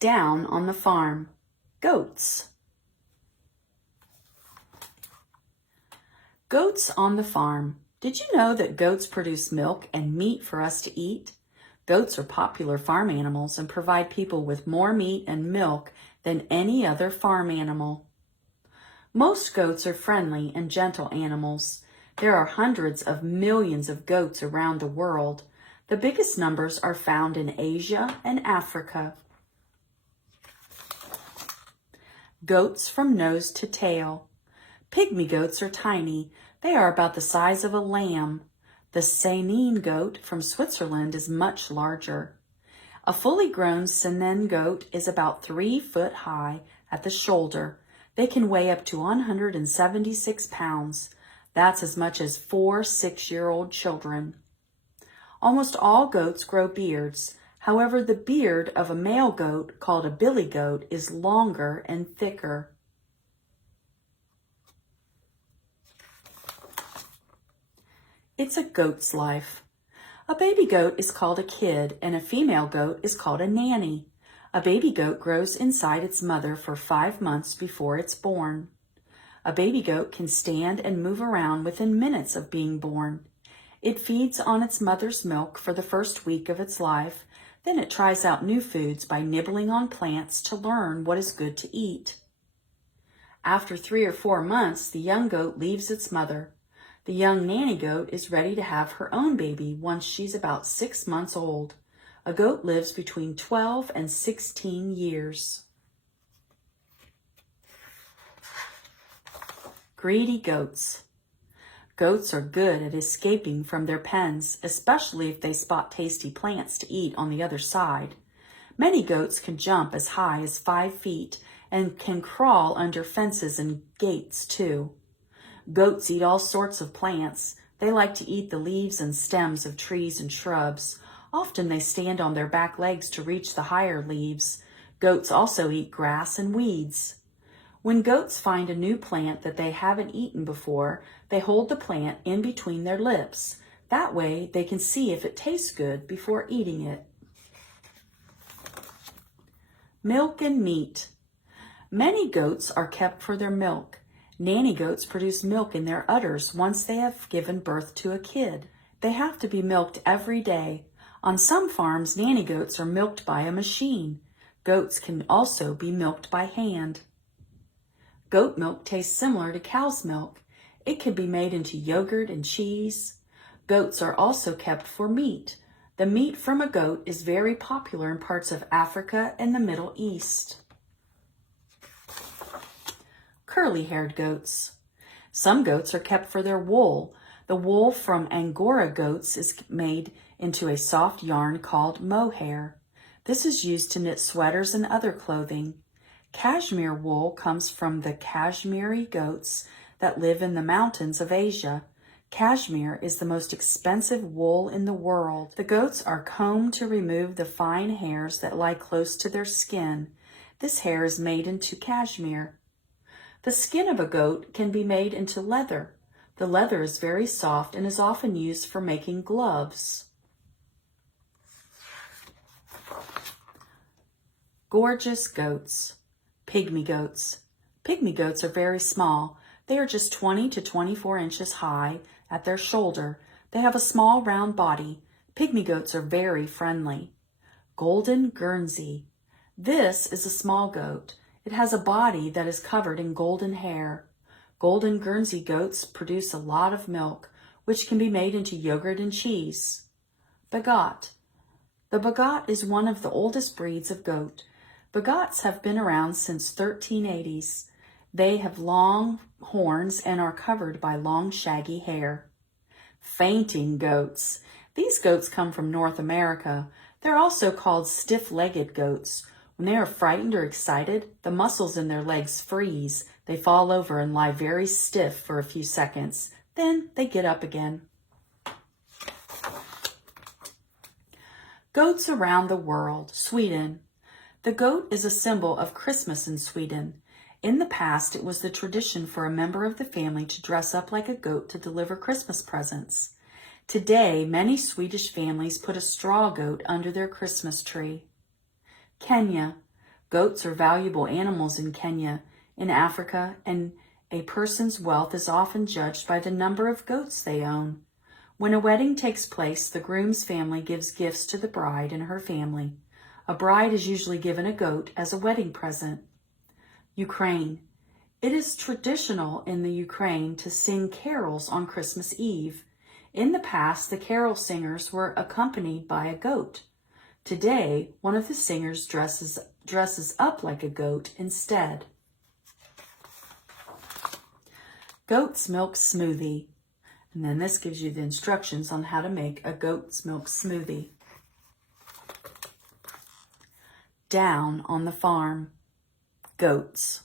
Down on the farm. Goats. Goats on the farm. Did you know that goats produce milk and meat for us to eat? Goats are popular farm animals and provide people with more meat and milk than any other farm animal. Most goats are friendly and gentle animals. There are hundreds of millions of goats around the world. The biggest numbers are found in Asia and Africa. Goats from nose to tail. Pygmy goats are tiny. They are about the size of a lamb. The Saanen goat from Switzerland is much larger. A fully grown Saanen goat is about 3 foot high at the shoulder. They can weigh up to 176 pounds. That's as much as 4 6-year-old children. Almost all goats grow beards. However, the beard of a male goat, called a billy goat, is longer and thicker. It's a goat's life. A baby goat is called a kid, and a female goat is called a nanny. A baby goat grows inside its mother for 5 months before it's born. A baby goat can stand and move around within minutes of being born. It feeds on its mother's milk for the first week of its life. Then it tries out new foods by nibbling on plants to learn what is good to eat. After 3 or 4 months, the young goat leaves its mother. The young nanny goat is ready to have her own baby once she's about 6 months old. A goat lives between 12 and 16 years. Greedy goats. Goats are good at escaping from their pens, especially if they spot tasty plants to eat on the other side. Many goats can jump as high as 5 feet and can crawl under fences and gates too. Goats eat all sorts of plants. They like to eat the leaves and stems of trees and shrubs. Often they stand on their back legs to reach the higher leaves. Goats also eat grass and weeds. When goats find a new plant that they haven't eaten before, they hold the plant in between their lips. That way they can see if it tastes good before eating it. Milk and meat. Many goats are kept for their milk. Nanny goats produce milk in their udders once they have given birth to a kid. They have to be milked every day. On some farms, nanny goats are milked by a machine. Goats can also be milked by hand. Goat milk tastes similar to cow's milk. It can be made into yogurt and cheese. Goats are also kept for meat. The meat from a goat is very popular in parts of Africa and the Middle East. Curly-haired goats. Some goats are kept for their wool. The wool from Angora goats is made into a soft yarn called mohair. This is used to knit sweaters and other clothing. Cashmere wool comes from the Kashmiri goats that live in the mountains of Asia. Cashmere is the most expensive wool in the world. The goats are combed to remove the fine hairs that lie close to their skin. This hair is made into cashmere. The skin of a goat can be made into leather. The leather is very soft and is often used for making gloves. Gorgeous goats. Pygmy goats. Pygmy goats are very small. They are just 20 to 24 inches high at their shoulder. They have a small round body. Pygmy goats are very friendly. Golden Guernsey. This is a small goat. It has a body that is covered in golden hair. Golden Guernsey goats produce a lot of milk, which can be made into yogurt and cheese. Bagot. The Bagot is one of the oldest breeds of goat. Bagots have been around since 1380s. They have long horns and are covered by long shaggy hair. Fainting goats. These goats come from North America. They're also called stiff-legged goats. When they are frightened or excited, the muscles in their legs freeze. They fall over and lie very stiff for a few seconds. Then they get up again. Goats around the world. Sweden. The goat is a symbol of Christmas in Sweden. In the past, it was the tradition for a member of the family to dress up like a goat to deliver Christmas presents. Today, many Swedish families put a straw goat under their Christmas tree. Kenya. Goats are valuable animals in Kenya, in Africa, and a person's wealth is often judged by the number of goats they own. When a wedding takes place, the groom's family gives gifts to the bride and her family. A bride is usually given a goat as a wedding present. Ukraine. It is traditional in the Ukraine to sing carols on Christmas Eve. In the past, the carol singers were accompanied by a goat. Today, one of the singers dresses up like a goat instead. Goat's milk smoothie. And then this gives you the instructions on how to make a goat's milk smoothie. Down on the farm. Goats.